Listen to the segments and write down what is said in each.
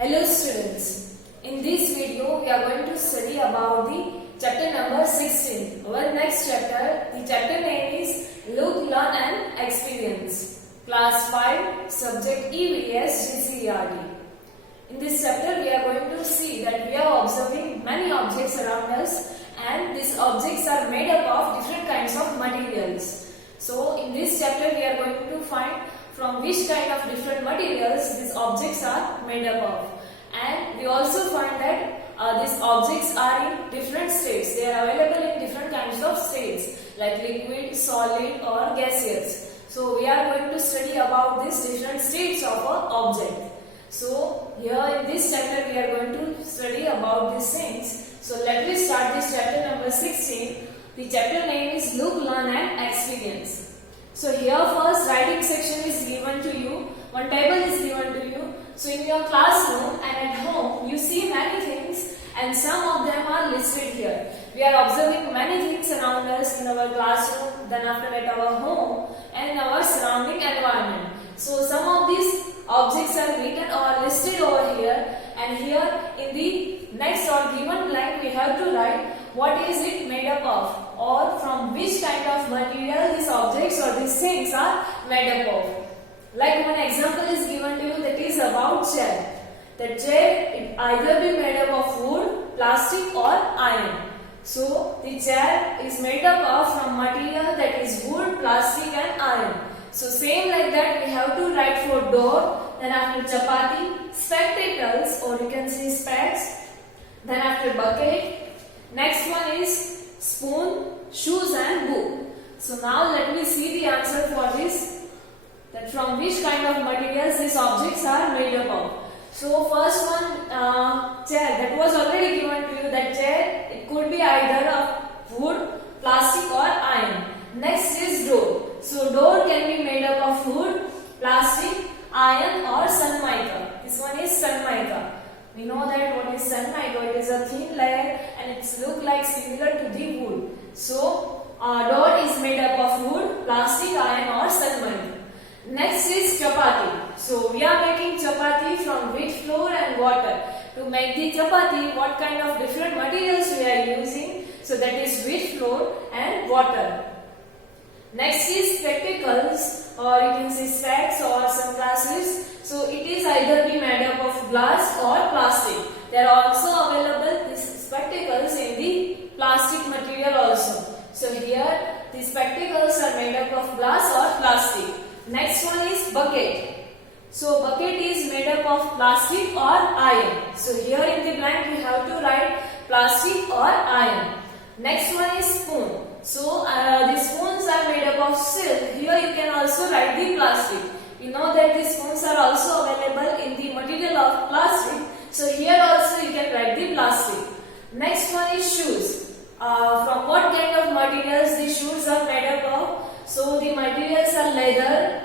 Hello students, in this video we are going to study about the chapter number 16. Our next chapter, the chapter name is Look, Learn and Experience. Class 5, subject EVS GCERT. In this chapter we are going to see that we are observing many objects around us and these objects are made up of different kinds of materials. So in this chapter we are going to find from which kind of different materials these objects are made up of, and we also find that these objects are in different states. They are available in different kinds of states like liquid, solid or gaseous. So we are going to study about these different states of an object. So here in this chapter we are going to study about these things. So let me start this chapter number 16. The chapter name is Look, Learn and Experience. So here first writing section is given to you, one table is given to you. So in your classroom and at home you see many things and some of them are listed here. We are observing many things around us in our classroom, then after at our home and our surrounding environment. So some of these objects are written or listed over here, and here in the next or given blank we have to write what is it made up of, or from which kind of material these objects or these things are made up of. Like one example is given to you, that is about chair. The chair it either be made up of wood, plastic or iron. So the chair is made up of from material that is wood, plastic and iron. So same like that we have to write for door, then after chapati, spectacles or you can say specs, then after bucket. Next one is spoon, shoes and book. So now let me see the answer for this, that from which kind of materials these objects are made up of. So first one, chair, that was already given to you, that chair it could be either of wood, plastic or iron. Next is door. So door can be made up of wood, plastic, iron or sun mica. This one is sun mica. We know that what is sun mica, it is a thin layer and it looks like similar to the wood. So door is made up of wood, plastic, iron or sun mica. Next is chapati. So we are making chapati from wheat flour and water. To make the chapati, what kind of different materials we are using? So that is wheat flour and water. Next is spectacles, or you can say specs or sunglasses. So it is either be made up of glass or plastic. They are also available these spectacles in the plastic material also. So here the spectacles are made up of glass or plastic. Next one is bucket. So bucket is made up of plastic or iron. So here in the blank we have to write plastic or iron. Next one is spoon. So the spoons are made up of silk. Here you can also write the plastic. You know that the spoons are also available in the material of plastic. So here also you can write the plastic. Next one is shoes. From what kind of materials the shoes are made up of? So the materials are leather.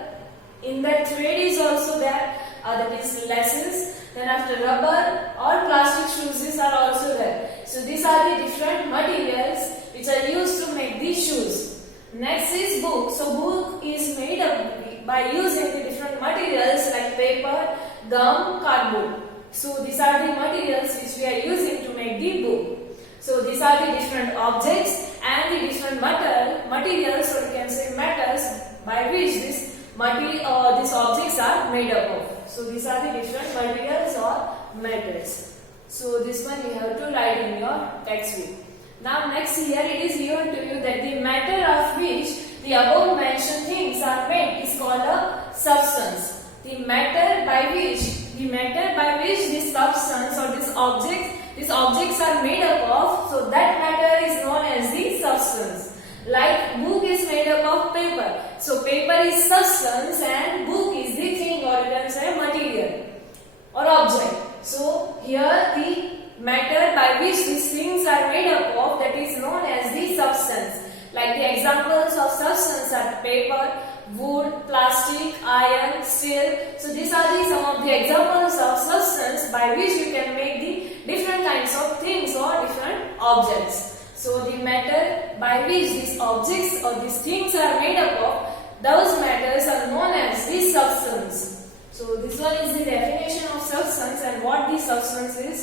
In that thread is also there. That is laces. Then after rubber or plastic shoes are also there. So these are the different materials which are used to make these shoes. Next is book. So book is made up by using the different materials like paper, gum, cardboard. So these are the materials which we are using to make the book. So these are the different objects and the different materials, or you can say matters, by which these objects are made up of. So these are the different materials or matters. So this one you have to write in your textbook. Now next here it is given to you that the matter of which the above mentioned things are made is called a substance. The matter by which this substance or these objects are made up of, so that matter is known as the substance. Like book is made up of paper. So paper is substance and book is the thing, or you can say material or object. So here the matter by which these things are made up of, that is known as the substance. Like the examples of substance are paper, wood, plastic, iron, steel. So these are some of the examples of substance by which you can make the different kinds of things or different objects. So the matter by which these objects or these things are made up of, those matters are known as the substance. So this one is the definition of substance and what the substance is.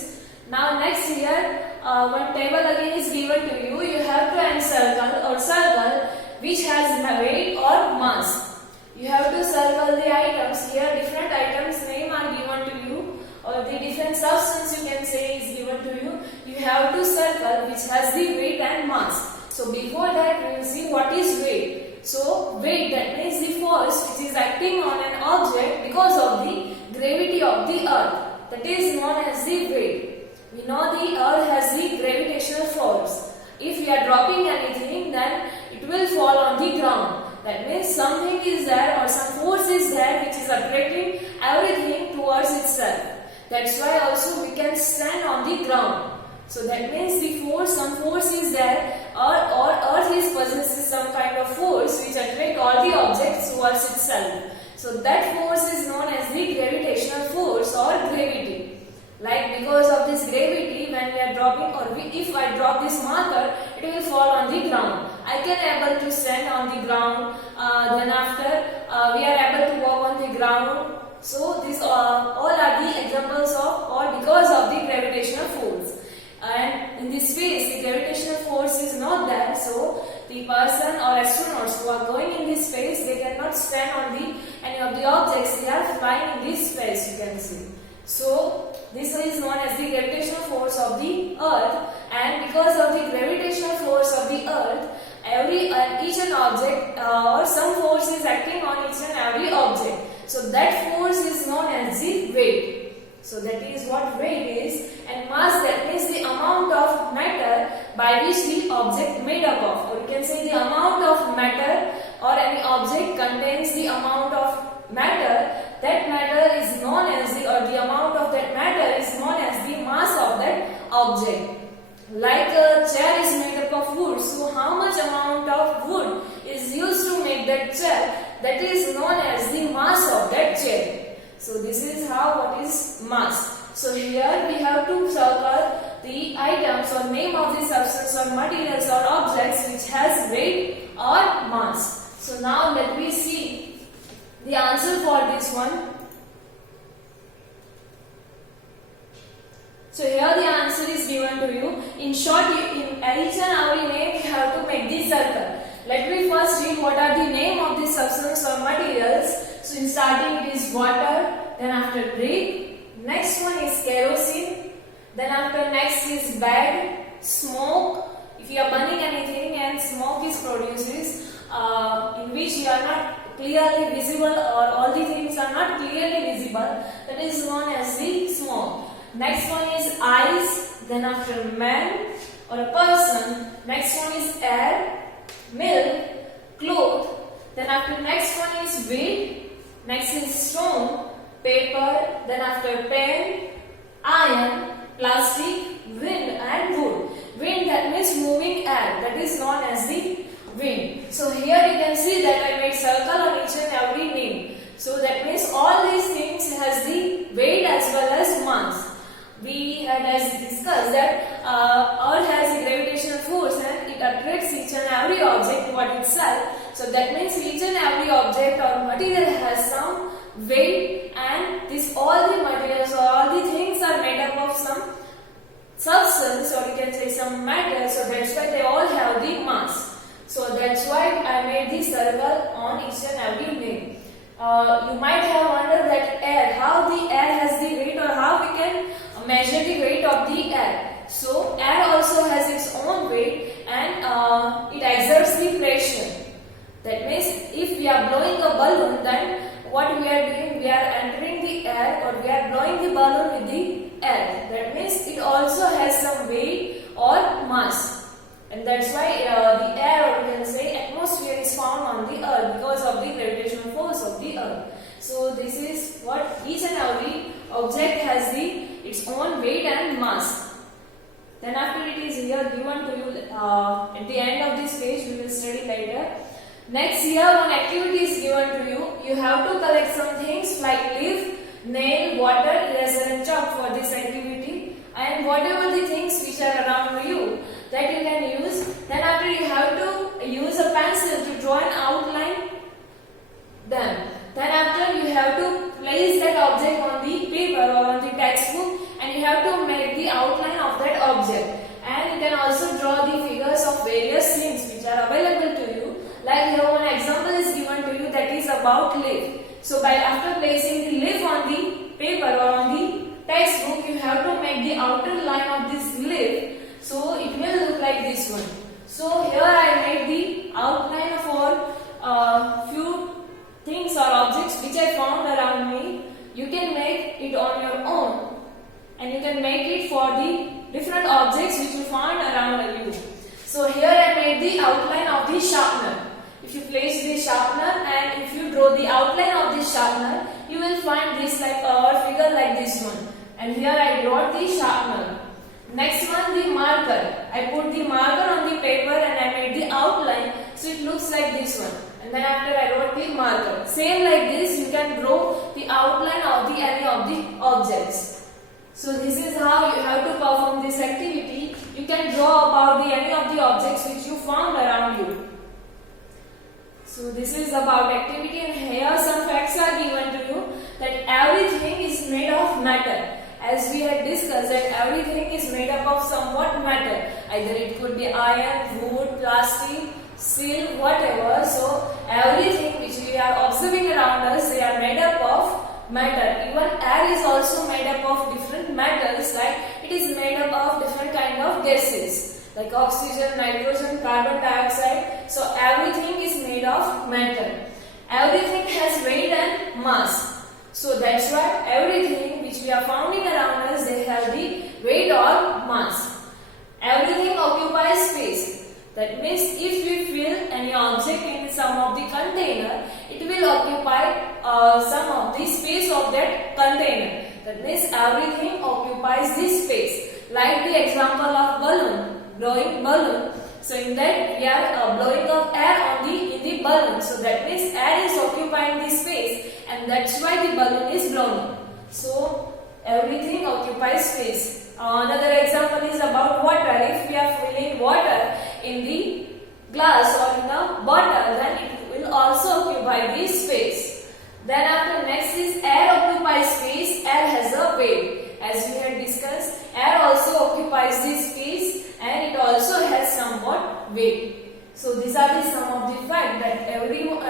Now next here, one table again is given to you. You have to encircle or circle which has weight or mass. You have to circle the items. Here different items name are given to you, or the different substance you can say is given to you. You have to circle which has the weight and mass. So before that we will see what is weight. So weight, that means the force which is acting on an object because of the gravity of the earth. That is known as the weight. We know the earth has the gravitational force. If we are dropping anything, then it will fall on the ground. That means something is there or some force is there which is attracting everything towards itself. That's why also we can stand on the ground. So that means the force, some force is there, or earth is possesses some kind of force which attract all the objects towards itself. So that force is known as the gravitational force or gravity. Like because of this gravity, when we are dropping, or if I drop this marker, it will fall on the ground. I can able to stand on the ground. Then after we are able to walk on the ground. So these all are the examples of, or because of the gravitational force. And in this space, the gravitational force is not there. So the person or astronauts who are going in this space, they cannot stand on any of the objects. They are flying in this space. You can see. So this is known as the gravitational force of the earth, and because of the gravitational force of the earth, each and object or some force is acting on each and every object. So that force is known as the weight. So that is what weight is, and mass, that means the amount of matter by which the object made up of, or you can say the amount of matter or any object contains the amount of matter. That matter is known as the amount of that matter is known as the mass of that object. Like a chair is made up of wood, so how much amount of wood is used to make that chair, that is known as the mass of that chair. So this is how what is mass. So here we have to circle the items or name of the substance or materials or objects which has weight or mass. So now let me see the answer for this one. So here the answer is given to you. In short, in each and every name you have to make the circle. Let me first read what are the name of the substance or materials. So in starting it is water, then after brick, next one is kerosene, then after next is bed, smoke. If you are burning anything and smoke is produces, in which you are not clearly visible, or all the things are not clearly visible, that is known as the smoke. Next one is ice, then after man or a person, next one is air, milk, cloth, then after next one is wood, next is stone, paper, then after pen, iron, plastic, wind and wood. Wind, that means moving air, that is known as the wind. So here you can see that I made circle on each and every name. So that means all these things has the weight as well as mass. We had as discussed that earth has a gravitational force and it attracts each and every object toward itself. So that means each and every object or material has some weight, and this all the materials or all the things are made up of some substance, or you can say some matter. So that's why they all have the mass. So that's why I made the circle on each and every name. You might have wondered that air, how the air has the weight, or how we can measure the weight of the air. So air also has its own weight, and it exerts the pressure. That means if we are blowing a balloon, then what we are doing, we are entering the air, or we are blowing the balloon with the air. That means it also has some weight or mass. And that's why the air, or you can say atmosphere, is found on the earth because of the gravitational force of the earth. So this is what each and every object has its own weight and mass. Then after it is here given to you at the end of this page, we will study later. Next, here one activity is given to you. You have to collect some things like leaf, nail, water, eraser and chalk for this activity, and whatever the things which are around you that you can use. Then after, you have to use a pencil to draw an outline them. Then after, you have to place that object on the paper or on the can also draw the figures of various things which are available to you. Like here one example is given to you that is about leaf. So by after placing the leaf on the paper or on the textbook, you have to make the outer line of this leaf. So it will look like this one. So here I made the outline for few things or objects which I found around me. You can make it on your own, and you can make it for the different objects which you find around you. So here I made the outline of the sharpener. If you place the sharpener and if you draw the outline of the sharpener, you will find this like a figure like this one. And here I draw the sharpener. Next one, the marker. I put the marker on the paper and I made the outline, so it looks like this one. And then after I wrote the marker. Same like this, you can draw the outline of the any of the objects. So this is how you have to perform this activity. You can draw about the any of the objects which you found around you. So this is about activity, and here some facts are given to you that everything is made of matter. As we had discussed that everything is made up of somewhat matter. Either it could be iron, wood, plastic, steel, whatever. So everything which we are observing around us, they are made up of matter. Even air is also made up of different metals, like it is made up of different kind of gases like oxygen, nitrogen, carbon dioxide. So everything is made of matter. Everything has weight and mass. So that's why everything which we are finding around us, they have the weight or mass. Everything occupies space. That means if we fill any object in some of the container, it will occupy some of the space of that container. That means everything occupies this space. Like the example of balloon, blowing balloon. So in that we are blowing up air in the balloon. So that means air is occupying the space, and that's why the balloon is blown. So everything occupies space. Another example is about water. If we are filling water in the glass or in a bottle, then it will also occupy this space. Then after next is air occupies space. Air has a weight. As we had discussed, air also occupies this space and it also has somewhat weight. So these are the some of the fact that everything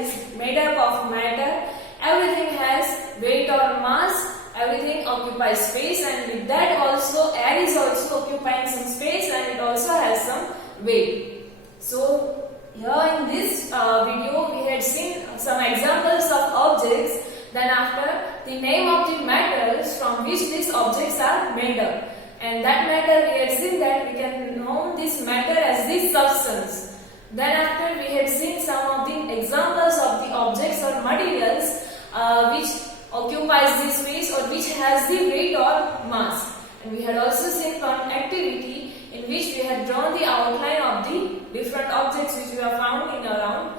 is made up of matter, everything has weight or mass, everything occupies space, and with that also air is also occupying some space and it also has some weight. So here in this video we had seen some examples of objects. Then after, the name of the metals from which these objects are made up. And that matter we had seen that we can know this matter as the substance. Then after we had seen some of the examples of the objects or materials which occupies this space or which has the weight or mass. And we had also seen one activity in which we had drawn the outline of the different objects which we have found in around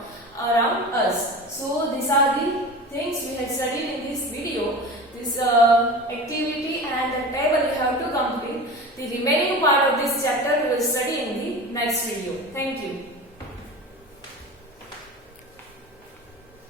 us. So these are the things we had studied in this video. This activity and the table you have to complete. The remaining part of this chapter we will study in the next video. Thank you.